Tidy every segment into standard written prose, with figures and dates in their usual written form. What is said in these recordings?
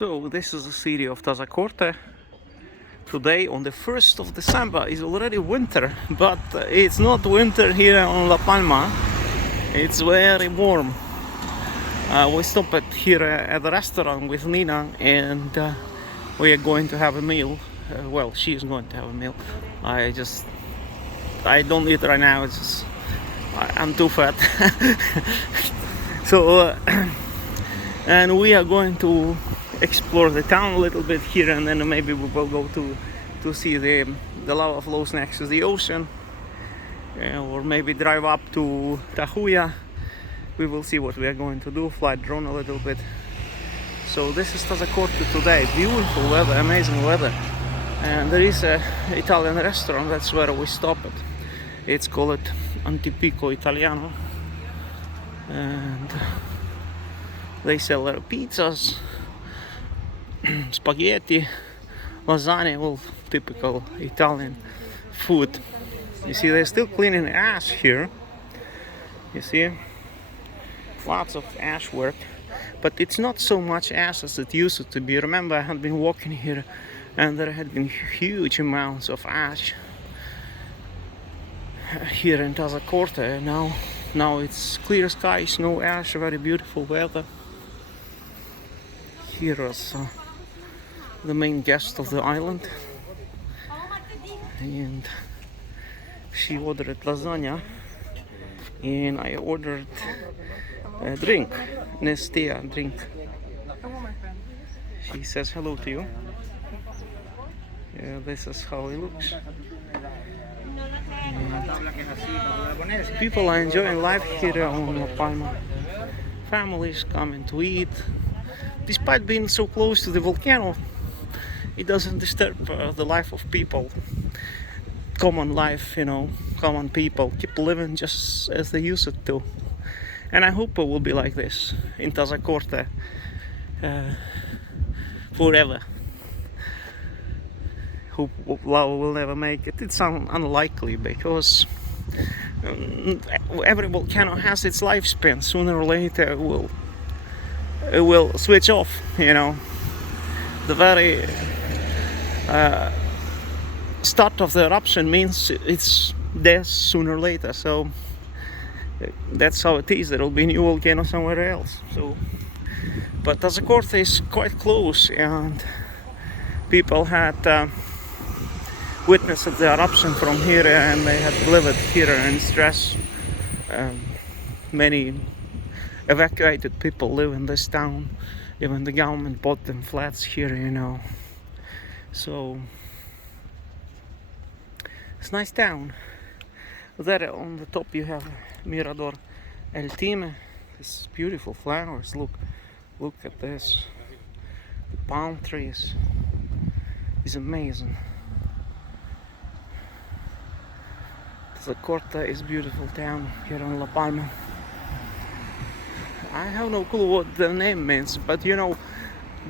So this is the city of Tazacorte. Today on the 1st of December is already winter, but it's not winter here on La Palma. It's very warm. We stopped here at the restaurant with Nina and we are going to have a meal. Well, she is going to have a meal. I don't eat right now. I'm too fat. So and we are going to explore the town a little bit here, and then maybe we will go to see the lava flows next to the ocean, or maybe drive up to Tajuya. We will see what we are going to do, fly drone a little bit. So this is Tazacorte today. Beautiful weather, amazing weather, and there is a Italian restaurant. That's where we stopped. It's called Antipico Italiano, and they sell pizzas, spaghetti, lasagna, all typical Italian food. You see, they're still cleaning ash here. You see, lots of ash work, but it's not so much ash as it used to be. Remember, I had been walking here and there had been huge amounts of ash here in Tazacorte. Now it's clear skies, no ash, very beautiful weather. Here is the main guest of the island, and she ordered lasagna and I ordered a drink, Nestea drink. She says hello to you. Yeah, this is how it looks. And people are enjoying life here on La Palma. Families coming to eat. Despite being so close to the volcano, it doesn't disturb the life of people. Common life, common people keep living just as they used to. And I hope it will be like this in Tazacorte forever. Hope lava will never make it. It's unlikely because every volcano has its lifespan. Sooner or later it will switch off. The very start of the eruption means it's death sooner or later. So that's how it is. There will be a new volcano somewhere else. But Tazacorte is quite close, and people had witnessed the eruption from here, and they had lived here in stress. Many evacuated people live in this town. Even the government bought them flats here, So it's a nice town. There on the top you have Mirador El Time. This beautiful flowers. Look at this. The palm trees. It's amazing. Tazacorte is a beautiful town here in La Palma. I have no clue what the name means, but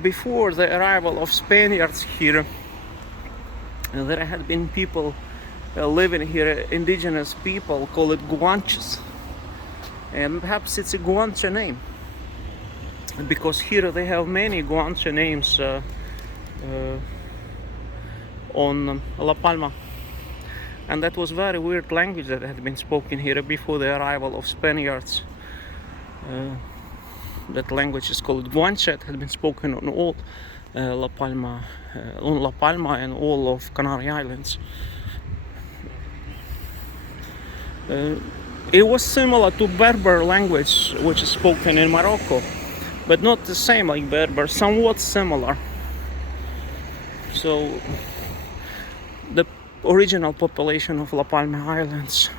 before the arrival of Spaniards here, there had been people living here, indigenous people, call it Guanches, and perhaps it's a Guanche name because here they have many Guanche names on La Palma, and that was very weird language that had been spoken here before the arrival of Spaniards. That language is called Guanche. It had been spoken on all La Palma and all of Canary Islands. It was similar to Berber language, which is spoken in Morocco, but not the same like Berber, somewhat similar. So the original population of La Palma Islands,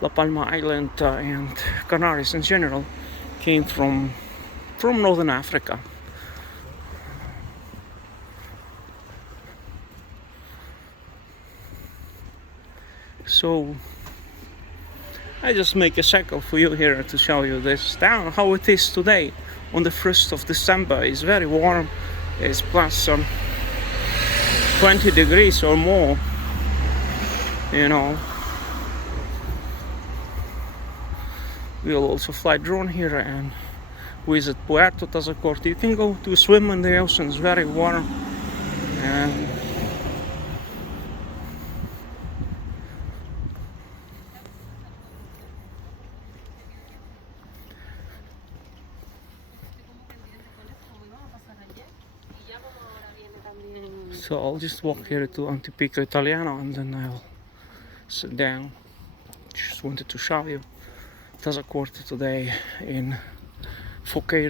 La Palma Island and Canaries in general, came from northern Africa. So I just make a circle for you here to show you this town, how it is today on the 1st of December. It's very warm. It's plus 20 degrees or more. We'll also fly drone here and visit Puerto Tazacorte. You can go to swim in the ocean, it's very warm. And so I'll just walk here to Antipico Italiano and then I'll sit down. Just wanted to show you Tazacorte today in 4K